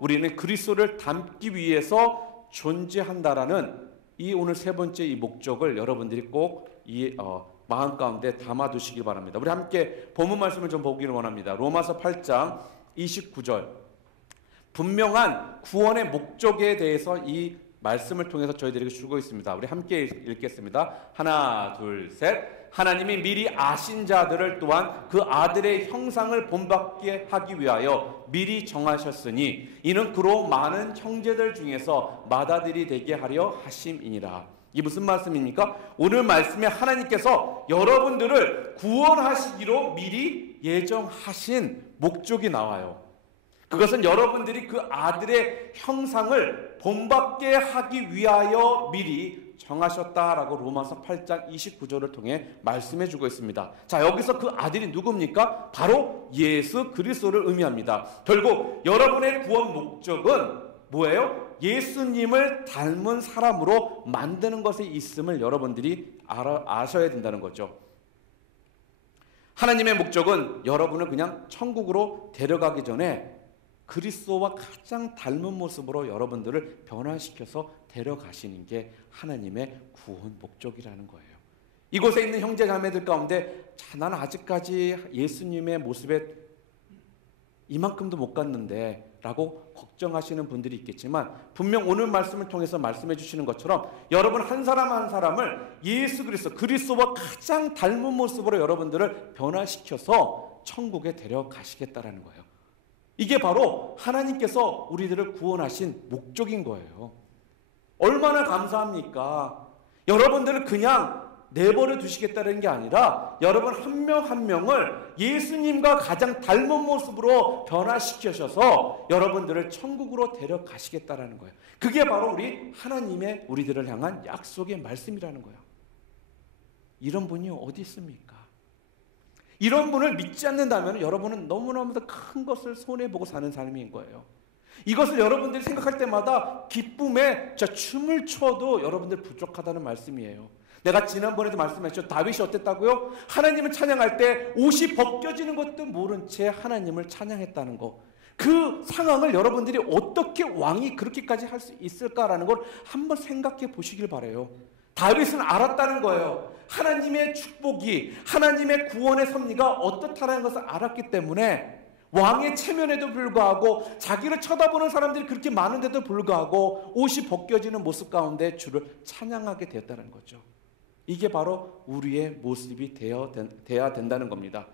우리는 그리스도를 닮기 위해서 존재한다라는 이 오늘 세 번째 이 목적을 여러분들이 꼭 이 마음 가운데 담아두시기 바랍니다. 우리 함께 본문 말씀을 좀 보기를 원합니다. 로마서 8장 29절. 분명한 구원의 목적에 대해서 이 말씀을 통해서 저희들에게 주고 있습니다. 우리 함께 읽겠습니다. 하나, 둘, 셋. 하나님이 미리 아신 자들을 또한 그 아들의 형상을 본받게 하기 위하여 미리 정하셨으니 이는 그로 많은 형제들 중에서 맏아들이 되게 하려 하심이니라. 이게 무슨 말씀입니까? 오늘 말씀에 하나님께서 여러분들을 구원하시기로 미리 예정하신 목적이 나와요. 그것은 여러분들이 그 아들의 형상을 본받게 하기 위하여 미리 정하셨다라고 로마서 8장 29절을 통해 말씀해 주고 있습니다. 자, 여기서 그 아들이 누굽니까? 바로 예수 그리스도를 의미합니다. 결국 여러분의 구원 목적은 뭐예요? 예수님을 닮은 사람으로 만드는 것에 있음을 여러분들이 아셔야 된다는 거죠. 하나님의 목적은 여러분을 그냥 천국으로 데려가기 전에 그리스도와 가장 닮은 모습으로 여러분들을 변화시켜서 데려가시는 게 하나님의 구원 목적이라는 거예요. 이곳에 있는 형제 자매들 가운데 나는 아직까지 예수님의 모습에 이만큼도 못 갔는데 라고 걱정하시는 분들이 있겠지만 분명 오늘 말씀을 통해서 말씀해 주시는 것처럼 여러분 한 사람 한 사람을 예수 그리스도와 가장 닮은 모습으로 여러분들을 변화시켜서 천국에 데려가시겠다라는 거예요. 이게 바로 하나님께서 우리들을 구원하신 목적인 거예요. 얼마나 감사합니까? 여러분들을 그냥 내버려 두시겠다는 게 아니라 여러분 한 명 한 명을 예수님과 가장 닮은 모습으로 변화시키셔서 여러분들을 천국으로 데려가시겠다라는 거예요. 그게 바로 우리 하나님의 우리들을 향한 약속의 말씀이라는 거예요. 이런 분이 어디 있습니까? 이런 분을 믿지 않는다면 여러분은 너무너무 큰 것을 손해보고 사는 삶인 거예요. 이것을 여러분들이 생각할 때마다 기쁨에 춤을 춰도 여러분들 부족하다는 말씀이에요. 내가 지난번에도 말씀했죠. 다윗이 어땠다고요? 하나님을 찬양할 때 옷이 벗겨지는 것도 모른 채 하나님을 찬양했다는 거. 그 상황을 여러분들이 어떻게 왕이 그렇게까지 할 수 있을까라는 걸 한번 생각해 보시길 바라요. 다윗은 알았다는 거예요. 하나님의 축복이, 하나님의 구원의 섭리가 어떻다는 것을 알았기 때문에 왕의 체면에도 불구하고 자기를 쳐다보는 사람들이 그렇게 많은데도 불구하고 옷이 벗겨지는 모습 가운데 주를 찬양하게 되었다는 거죠. 이게 바로 우리의 모습이 되어야 된다는 겁니다.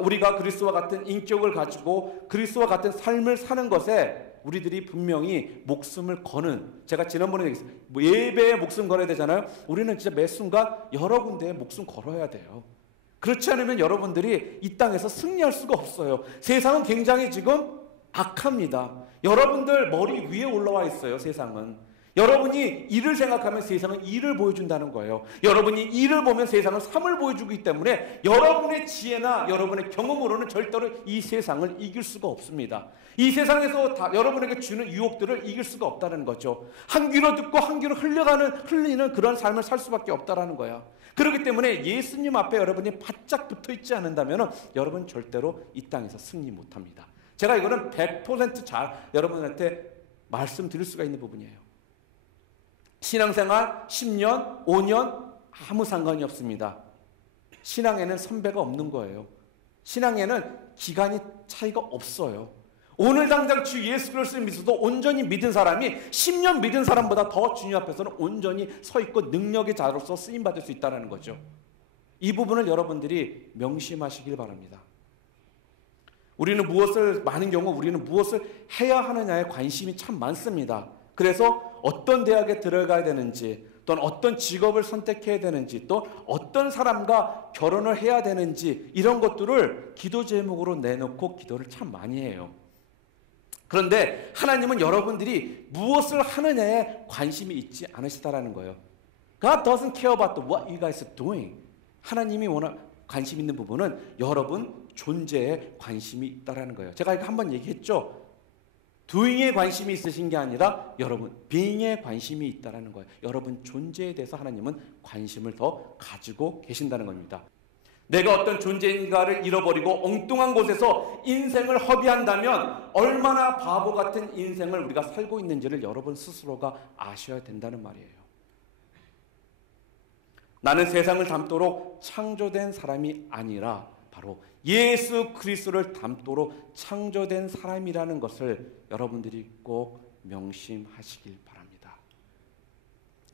우리가 그리스도와 같은 인격을 가지고 그리스도와 같은 삶을 사는 것에 우리들이 분명히 목숨을 거는, 제가 지난번에 얘기했어요. 예배에 목숨 걸어야 되잖아요. 우리는 진짜 매 순간 여러 군데에 목숨 걸어야 돼요. 그렇지 않으면 여러분들이 이 땅에서 승리할 수가 없어요. 세상은 굉장히 지금 악합니다. 여러분들 머리 위에 올라와 있어요. 세상은. 여러분이 이를 생각하면 세상은 이를 보여준다는 거예요. 여러분이 이를 보면 세상은 삶을 보여주기 때문에 여러분의 지혜나 여러분의 경험으로는 절대로 이 세상을 이길 수가 없습니다. 이 세상에서 여러분에게 주는 유혹들을 이길 수가 없다는 거죠. 한 귀로 듣고 한 귀로 흘리는 그런 삶을 살 수밖에 없다라는 거야. 그렇기 때문에 예수님 앞에 여러분이 바짝 붙어 있지 않는다면 여러분 절대로 이 땅에서 승리 못합니다. 제가 이거는 100% 여러분한테 말씀드릴 수가 있는 부분이에요. 신앙생활 10년, 5년 아무 상관이 없습니다. 신앙에는 선배가 없는 거예요. 신앙에는 기간이 차이가 없어요. 오늘 당장 주 예수 그리스도를 믿어도 온전히 믿은 사람이 10년 믿은 사람보다 더 주님 앞에서는 온전히 서 있고 능력의 자로서 쓰임받을 수 있다는 거죠. 이 부분을 여러분들이 명심하시길 바랍니다. 많은 경우 우리는 무엇을 해야 하느냐에 관심이 참 많습니다. 그래서 어떤 대학에 들어가야 되는지, 또는 어떤 직업을 선택해야 되는지, 또 어떤 사람과 결혼을 해야 되는지 이런 것들을 기도 제목으로 내놓고 기도를 참 많이 해요. 그런데 하나님은 여러분들이 무엇을 하느냐에 관심이 있지 않으시다라는 거예요. God doesn't care about what you guys are doing. 하나님이 관심 있는 부분은 여러분 존재에 관심이 있다라는 거예요. 제가 이거 한번 얘기했죠. doing에 관심이 있으신 게 아니라 여러분 being에 관심이 있다라는 거예요. 여러분 존재에 대해서 하나님은 관심을 더 가지고 계신다는 겁니다. 내가 어떤 존재인가를 잃어버리고 엉뚱한 곳에서 인생을 허비한다면 얼마나 바보 같은 인생을 우리가 살고 있는지를 여러분 스스로가 아셔야 된다는 말이에요. 나는 세상을 닮도록 창조된 사람이 아니라 바로 예수 그리스도를 닮도록 창조된 사람이라는 것을 여러분들이 꼭 명심하시길 바랍니다.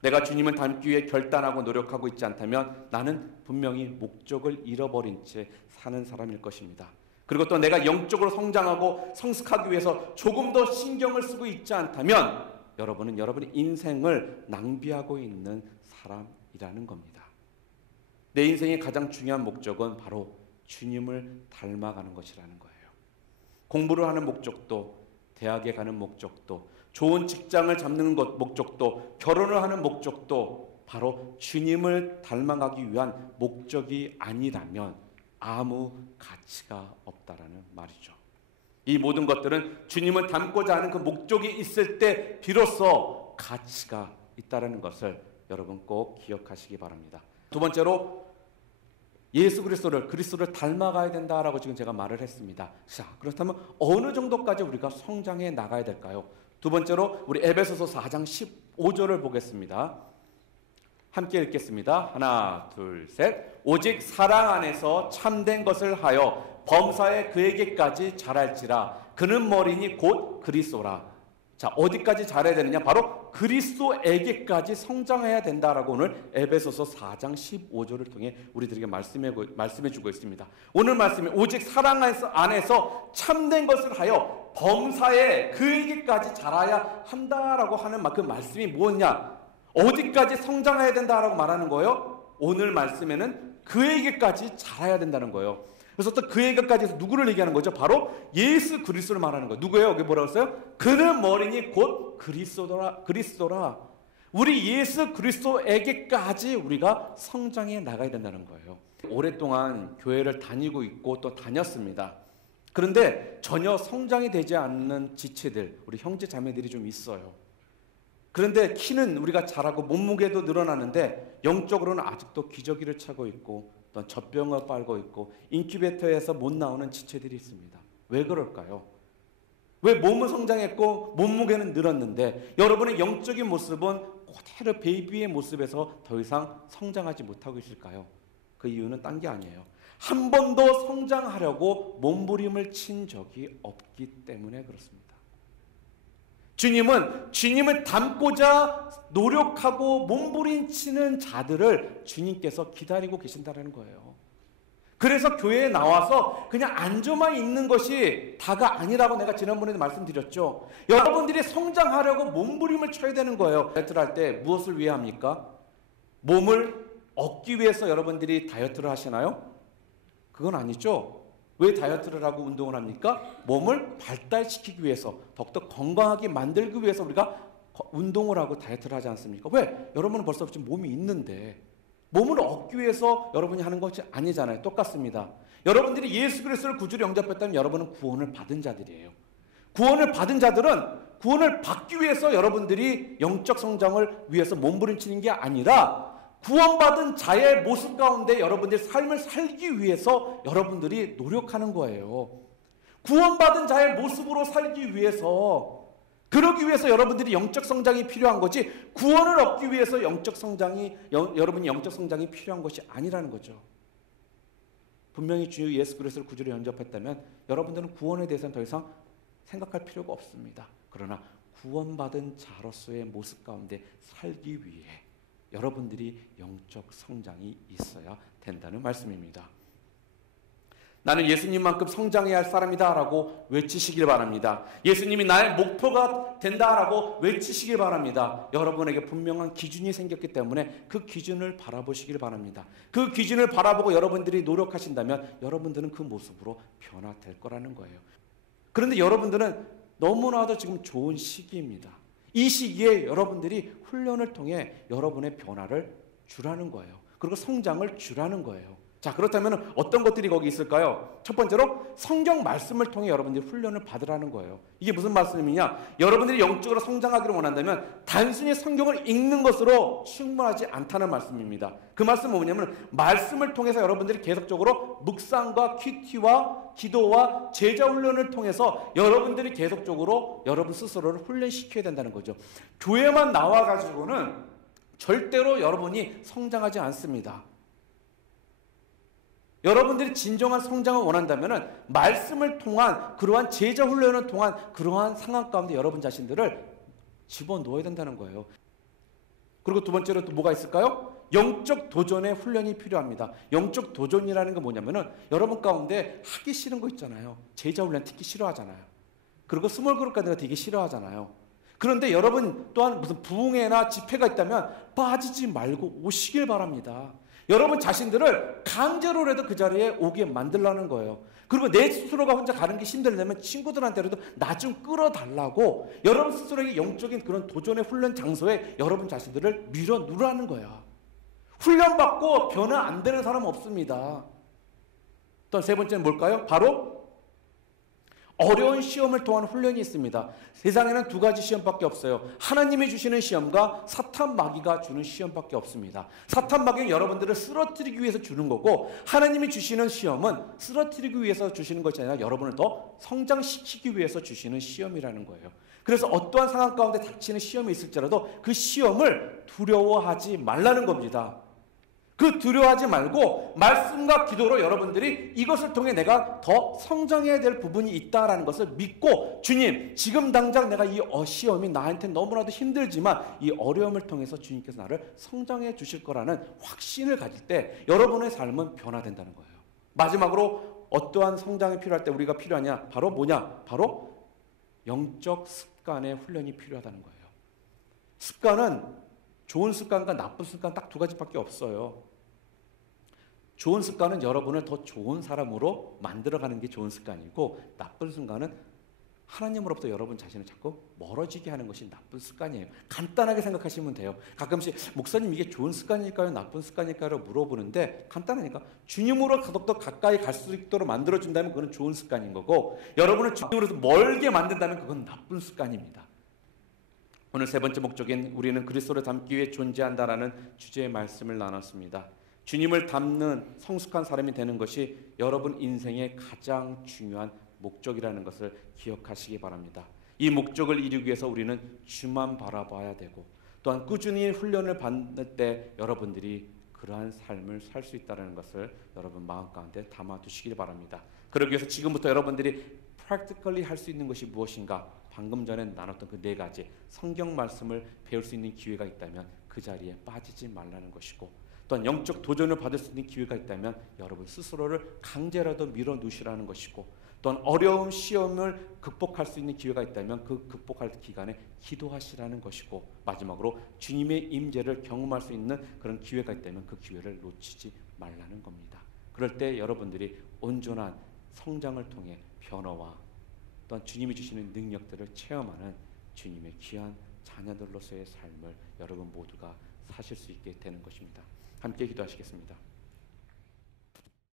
내가 주님을 닮기 위해 결단하고 노력하고 있지 않다면 나는 분명히 목적을 잃어버린 채 사는 사람일 것입니다. 그리고 또 내가 영적으로 성장하고 성숙하기 위해서 조금 더 신경을 쓰고 있지 않다면 여러분은 여러분의 인생을 낭비하고 있는 사람이라는 겁니다. 내 인생의 가장 중요한 목적은 바로 주님을 닮아가는 것이라는 거예요. 공부를 하는 목적도, 대학에 가는 목적도, 좋은 직장을 잡는 것 목적도, 결혼을 하는 목적도 바로 주님을 닮아가기 위한 목적이 아니라면 아무 가치가 없다라는 말이죠. 이 모든 것들은 주님을 닮고자 하는 그 목적이 있을 때 비로소 가치가 있다라는 것을 여러분 꼭 기억하시기 바랍니다. 두 번째로 예수 그리스도를 닮아가야 된다라고 지금 제가 말을 했습니다. 자, 그렇다면 어느 정도까지 우리가 성장해 나가야 될까요? 두 번째로 우리 에베소서 4장 15절을 보겠습니다. 함께 읽겠습니다. 하나, 둘, 셋. 오직 사랑 안에서 참된 것을 하여 범사에 그에게까지 자랄지라. 그는 머리니 곧 그리스도라. 자, 어디까지 자라야 되느냐? 바로 그리스도에게까지 성장해야 된다라고 오늘 에베소서 4장 15절을 통해 우리들에게 말씀해 주고 있습니다. 오늘 말씀이 오직 사랑 안에서 참된 것을 하여 범사에 그에게까지 자라야 한다라고 하는 그 말씀이 뭐냐? 어디까지 성장해야 된다라고 말하는 거예요? 오늘 말씀에는 그에게까지 자라야 된다는 거예요. 그래서 또 그에게까지 해서 누구를 얘기하는 거죠? 바로 예수 그리스도를 말하는 거예요. 누구예요? 여기 뭐라고 했어요? 그는 머리니 곧 그리스도라. 우리 예수 그리스도에게까지 우리가 성장해 나가야 된다는 거예요. 오랫동안 교회를 다니고 있고 또 다녔습니다. 그런데 전혀 성장이 되지 않는 지체들, 우리 형제 자매들이 좀 있어요. 그런데 키는 우리가 자라고 몸무게도 늘어나는데 영적으로는 아직도 기저귀를 차고 있고 또 젖병을 빨고 있고 인큐베이터에서 못 나오는 지체들이 있습니다. 왜 그럴까요? 왜 몸은 성장했고 몸무게는 늘었는데 여러분의 영적인 모습은 그대로 베이비의 모습에서 더 이상 성장하지 못하고 있을까요? 그 이유는 딴 게 아니에요. 한 번도 성장하려고 몸부림을 친 적이 없기 때문에 그렇습니다. 주님은 주님을 닮고자 노력하고 몸부림치는 자들을 주님께서 기다리고 계신다는 거예요. 그래서 교회에 나와서 그냥 앉아만 있는 것이 다가 아니라고 내가 지난번에도 말씀드렸죠. 여러분들이 성장하려고 몸부림을 쳐야 되는 거예요. 다이어트를 할 때 무엇을 위해 합니까? 몸을 얻기 위해서 여러분들이 다이어트를 하시나요? 그건 아니죠. 왜 다이어트를 하고 운동을 합니까? 몸을 발달시키기 위해서, 더욱더 건강하게 만들기 위해서 우리가 운동을 하고 다이어트를 하지 않습니까? 왜? 여러분은 벌써 지금 몸이 있는데 몸을 얻기 위해서 여러분이 하는 것이 아니잖아요. 똑같습니다. 여러분들이 예수 그리스도를 구주로 영접했다면 여러분은 구원을 받은 자들이에요. 구원을 받은 자들은 구원을 받기 위해서 여러분들이 영적 성장을 위해서 몸부림치는 게 아니라 구원받은 자의 모습 가운데 여러분들의 삶을 살기 위해서 여러분들이 노력하는 거예요. 구원받은 자의 모습으로 살기 위해서, 그러기 위해서 여러분들이 영적 성장이 필요한 거지, 구원을 얻기 위해서 여러분이 영적 성장이 필요한 것이 아니라는 거죠. 분명히 주 예수 그리스도를 구주로 영접했다면 여러분들은 구원에 대해서는 더 이상 생각할 필요가 없습니다. 그러나 구원받은 자로서의 모습 가운데 살기 위해 여러분들이 영적 성장이 있어야 된다는 말씀입니다. 나는 예수님만큼 성장해야 할 사람이다 라고 외치시길 바랍니다. 예수님이 나의 목표가 된다라고 외치시길 바랍니다. 여러분에게 분명한 기준이 생겼기 때문에 그 기준을 바라보시길 바랍니다. 그 기준을 바라보고 여러분들이 노력하신다면 여러분들은 그 모습으로 변화될 거라는 거예요. 그런데 여러분들은 너무나도 지금 좋은 시기입니다. 이 시기에 여러분들이 훈련을 통해 여러분의 변화를 주라는 거예요. 그리고 성장을 주라는 거예요. 자, 그렇다면 어떤 것들이 거기 있을까요? 첫 번째로 성경 말씀을 통해 여러분들이 훈련을 받으라는 거예요. 이게 무슨 말씀이냐? 여러분들이 영적으로 성장하기를 원한다면 단순히 성경을 읽는 것으로 충분하지 않다는 말씀입니다. 그 말씀은 뭐냐면 말씀을 통해서 여러분들이 계속적으로 묵상과 큐티와 기도와 제자 훈련을 통해서 여러분들이 계속적으로 여러분 스스로를 훈련시켜야 된다는 거죠. 교회만 나와가지고는 절대로 여러분이 성장하지 않습니다. 여러분들이 진정한 성장을 원한다면 말씀을 통한 그러한 제자 훈련을 통한 그러한 상황 가운데 여러분 자신들을 집어넣어야 된다는 거예요. 그리고 두 번째로 또 뭐가 있을까요? 영적 도전의 훈련이 필요합니다. 영적 도전이라는 게 뭐냐면은 여러분 가운데 하기 싫은 거 있잖아요. 제자 훈련 특히 싫어하잖아요. 그리고 스몰 그룹 가는 거 되게 싫어하잖아요. 그런데 여러분 또한 무슨 부흥회나 집회가 있다면 빠지지 말고 오시길 바랍니다. 여러분 자신들을 강제로라도 그 자리에 오게 만들라는 거예요. 그리고 내 스스로가 혼자 가는 게 힘들다면 친구들한테라도 나 좀 끌어달라고 여러분 스스로에게 영적인 그런 도전의 훈련 장소에 여러분 자신들을 밀어누라는 거야. 훈련받고 변화 안 되는 사람 없습니다. 또 세 번째는 뭘까요? 바로 어려운 시험을 통한 훈련이 있습니다. 세상에는 두 가지 시험밖에 없어요. 하나님이 주시는 시험과 사탄 마귀가 주는 시험밖에 없습니다. 사탄 마귀는 여러분들을 쓰러뜨리기 위해서 주는 거고 하나님이 주시는 시험은 쓰러뜨리기 위해서 주시는 것이 아니라 여러분을 더 성장시키기 위해서 주시는 시험이라는 거예요. 그래서 어떠한 상황 가운데 닥치는 시험이 있을지라도 그 시험을 두려워하지 말라는 겁니다. 그 두려워하지 말고 말씀과 기도로 여러분들이 이것을 통해 내가 더 성장해야 될 부분이 있다라는 것을 믿고 주님 지금 당장 내가 이 시험이 나한테 너무나도 힘들지만 이 어려움을 통해서 주님께서 나를 성장해 주실 거라는 확신을 가질 때 여러분의 삶은 변화된다는 거예요. 마지막으로 어떠한 성장이 필요할 때 우리가 필요하냐? 바로 뭐냐? 바로 영적 습관의 훈련이 필요하다는 거예요. 습관은 좋은 습관과 나쁜 습관 딱 두 가지밖에 없어요. 좋은 습관은 여러분을 더 좋은 사람으로 만들어가는 게 좋은 습관이고 나쁜 습관은 하나님으로부터 여러분 자신을 자꾸 멀어지게 하는 것이 나쁜 습관이에요. 간단하게 생각하시면 돼요. 가끔씩 목사님 이게 좋은 습관일까요? 나쁜 습관일까요? 물어보는데 간단하니까 주님으로 더욱더 가까이 갈 수 있도록 만들어준다면 그건 좋은 습관인 거고 여러분을 주님으로서 멀게 만든다면 그건 나쁜 습관입니다. 오늘 세 번째 목적인 우리는 그리스도를 닮기 위해 존재한다라는 주제의 말씀을 나눴습니다. 주님을 닮는 성숙한 사람이 되는 것이 여러분 인생의 가장 중요한 목적이라는 것을 기억하시기 바랍니다. 이 목적을 이루기 위해서 우리는 주만 바라봐야 되고 또한 꾸준히 훈련을 받을 때 여러분들이 그러한 삶을 살 수 있다는 것을 여러분 마음 가운데 담아두시길 바랍니다. 그러기 위해서 지금부터 여러분들이 practically 할 수 있는 것이 무엇인가? 방금 전에 나눴던 그 네 가지 성경 말씀을 배울 수 있는 기회가 있다면 그 자리에 빠지지 말라는 것이고 또한 영적 도전을 받을 수 있는 기회가 있다면 여러분 스스로를 강제라도 밀어놓으시라는 것이고 또한 어려운 시험을 극복할 수 있는 기회가 있다면 그 극복할 기간에 기도하시라는 것이고 마지막으로 주님의 임재를 경험할 수 있는 그런 기회가 있다면 그 기회를 놓치지 말라는 겁니다. 그럴 때 여러분들이 온전한 성장을 통해 변화와 또한 주님이 주시는 능력들을 체험하는 주님의 귀한 자녀들로서의 삶을 여러분 모두가 사실 수 있게 되는 것입니다. 함께 기도하시겠습니다.